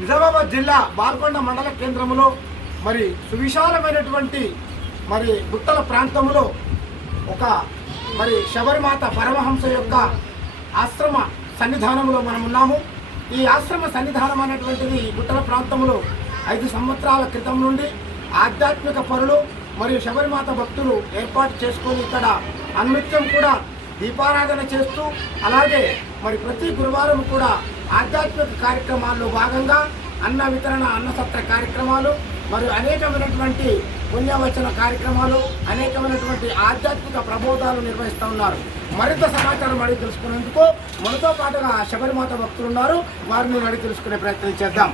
నిజామాబాద్ జిల్లా బాల్కొండ మండల కేంద్రంలో మరి సువిశాలమైనటువంటి మరి గుట్టల ప్రాంతంలో ఒక మరి శబరిమాత పరమహంస యొక్క ఆశ్రమ సన్నిధానంలో మనం ఉన్నాము. ఈ ఆశ్రమ సన్నిధానం అనేటువంటిది గుట్టల ప్రాంతంలో 5 సంవత్సరాల క్రితం నుండి ఆధ్యాత్మిక పరులు మరియు శబరిమాత భక్తులు ఏర్పాటు చేసుకొని ఇక్కడ అనిత్యం కూడా దీపారాధన చేస్తూ అలాగే మరి ప్రతి గురువారం కూడా ఆధ్యాత్మిక కార్యక్రమాల్లో భాగంగా అన్న వితరణ అన్నసత్ర కార్యక్రమాలు మరియు అనేకమైనటువంటి పుణ్యవచన కార్యక్రమాలు అనేకమైనటువంటి ఆధ్యాత్మిక ప్రబోధాలు నిర్వహిస్తూ ఉన్నారు. మరింత సమాచారం అడిగి తెలుసుకునేందుకు మనతో పాటుగా శబరిమాత భక్తులు ఉన్నారు. వారిని అడిగి తెలుసుకునే ప్రయత్నం చేద్దాం.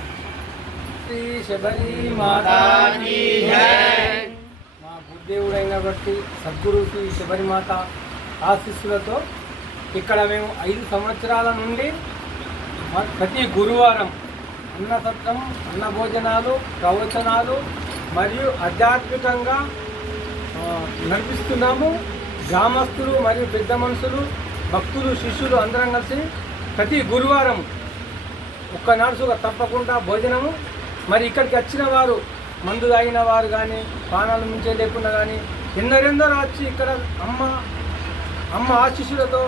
శ్రీ శబరిమాతాకి జై. మా గురుదేవుడైన బట్టి సద్గురు శ్రీ శబరిమాత ఆశీస్సులతో ఇక్కడ మేము 5 సంవత్సరాల నుండి ప్రతి గురువారం అన్నసత్రం అన్న భోజనాలు ప్రవచనాలు మరియు ఆధ్యాత్మికంగా నడిపిస్తున్నాము. గ్రామస్తులు మరియు పెద్ద మనుషులు భక్తులు శిష్యులు అందరం కలిసి ప్రతి గురువారం ఒక్క నడుసుగా తప్పకుండా భోజనము. మరి ఇక్కడికి వచ్చిన వారు మందు తాగిన వారు కానీ పానాలు మించే లేకుండా కానీ ఎందరెందరో వచ్చి ఇక్కడ అమ్మ ఆశీస్సులతో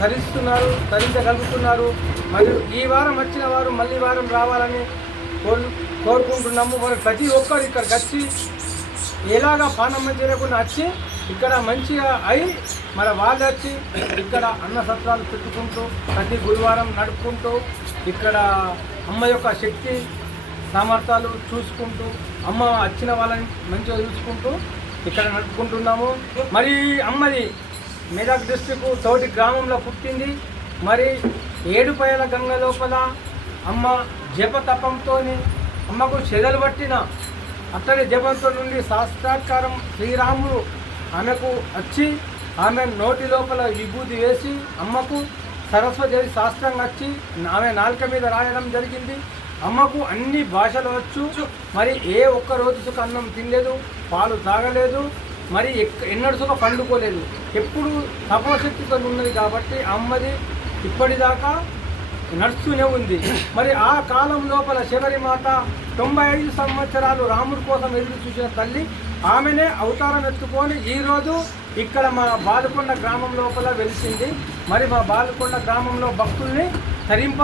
ధరించగలుగుతున్నారు. మరియు ఈ వారం వచ్చిన వారు మళ్ళీ వారం రావాలని కోరుకుంటున్నాము. మరి ప్రతి ఒక్కరు ఇక్కడికి వచ్చి ఎలాగా పానం మంచి లేకుండా వచ్చి ఇక్కడ మంచిగా అయి మరి వాళ్ళు వచ్చి ఇక్కడ అన్న సత్రాలు పెట్టుకుంటూ ప్రతి గురువారం నడుపుకుంటూ ఇక్కడ అమ్మ యొక్క శక్తి సామర్థ్యాలు చూసుకుంటూ అమ్మ వచ్చిన వాళ్ళని మంచిగా చూసుకుంటూ ఇక్కడ నడుపుకుంటున్నాము. మరి అమ్మది మెదక్ డిస్ట్రిక్ట్ తోటి గ్రామంలో పుట్టింది. మరి ఏడుపయల గంగ లోపల అమ్మ జపతపంతో అమ్మకు చెదలు పట్టిన అట్టడి జపంతో నుండి సాష్టాత్కారం శ్రీరాముడు ఆమెకు వచ్చి ఆమె నోటి లోపల విభూతి వేసి అమ్మకు సరస్వతి శాస్త్రంగా వచ్చి ఆమె నాలుక మీద రాయడం జరిగింది. అమ్మకు అన్ని భాషలు వచ్చు. మరి ఏ ఒక్క రోజు సుఖ అన్నం తినలేదు, పాలు తాగలేదు, మరి ఎన్నడూ సుఖ పండుకోలేదు. ఎప్పుడు తపోశక్తితో ఉన్నది కాబట్టి అమ్మది ఇప్పటిదాకా నడుస్తూనే ఉంది. మరి ఆ కాలం లోపల శబరిమాత 95 సంవత్సరాలు రాముడి కోసం ఎదురు చూసిన తల్లి ఆమెనే అవతారం ఎత్తుకొని ఈరోజు ఇక్కడ మా బాలుకొండ గ్రామం లోపల వెలిసింది. మరి మా బాలుకొండ గ్రామంలో భక్తుల్ని తరింప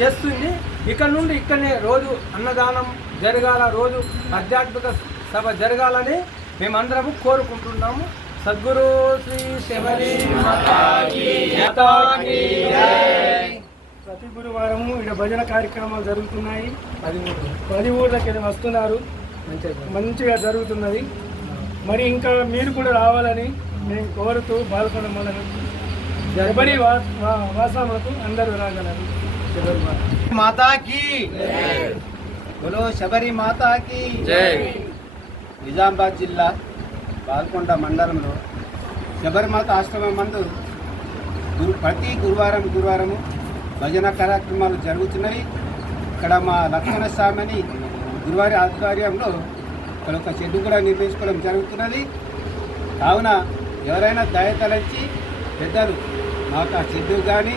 చేస్తుంది. ఇక్కడ నుండి ఇక్కడనే రోజు అన్నదానం జరగాల, రోజు ఆధ్యాత్మిక సభ జరగాలని మేమందరము కోరుకుంటున్నాము. సద్గురు శ్రీ శబరిమాతాకి జై. ప్రతి గురువారము ఇక్కడ భజన కార్యక్రమాలు జరుగుతున్నాయి. 10 ఊర్లకి వస్తున్నారు, మంచిగా జరుగుతున్నది. మరి ఇంకా మీరు కూడా రావాలని మేము కోరుతూ బాల్కొండ మండలం శబరి వాసాలకు అందరూ రాగలరు. మాతాకి బోలో శబరి మాతాకి జై. నిజామాబాద్ జిల్లా బాల్కొండ మండలంలో శబరిమాత ఆశ్రమం మందు ప్రతి గురువారము భజన కార్యక్రమాలు జరుగుతున్నాయి. ఇక్కడ మా లక్ష్మణ స్వామిని గురువారి ఆధ్వర్యంలో ఇక్కడ ఒక షెడ్డు కూడా నిర్మించుకోవడం జరుగుతున్నది. కావున ఎవరైనా దయతలంచి పెద్దలు మాకు ఆ చెడ్డు కానీ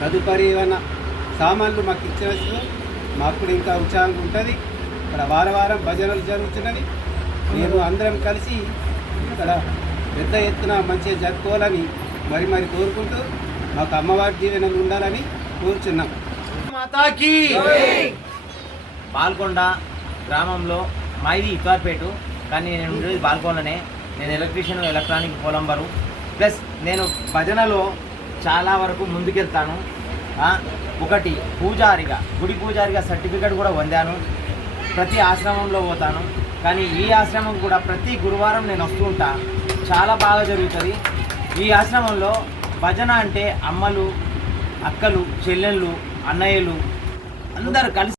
తదుపరి ఏమైనా సామాన్లు మాకు ఇచ్చినచ్చు మాకు కూడా ఇంకా ఉత్సాహంగా ఉంటుంది. ఇక్కడ వారం భజనలు జరుగుతున్నది. మేము అందరం కలిసి ఇక్కడ పెద్ద ఎత్తున మంచిగా జరుపుకోవాలని మరి కోరుకుంటూ మాకు అమ్మవారి దీవెనలు ఉండాలని కోరుచున్నాం. మాతాకి బాల్కొండ గ్రామంలో మాది ఇత్వార్పేట, కానీ నేను ఉండేది బాల్కొండనే. నేను ఎలక్ట్రీషియన్, ఎలక్ట్రానిక్ ప్లంబరు, ప్లస్ నేను భజనలో చాలా వరకు ముందుకెళ్తాను. ఒకటి పూజారిగా, గుడి పూజారిగా సర్టిఫికేట్ కూడా పొందాను. ప్రతి ఆశ్రమంలో పోతాను, కానీ ఈ ఆశ్రమం కూడా ప్రతి గురువారం నేను వస్తూ ఉంటా. చాలా బాగా జరుగుతుంది ఈ ఆశ్రమంలో. భజన అంటే అమ్మలు, అక్కలు, చెల్లెళ్ళు, అన్నయ్యలు అందరు కలిసి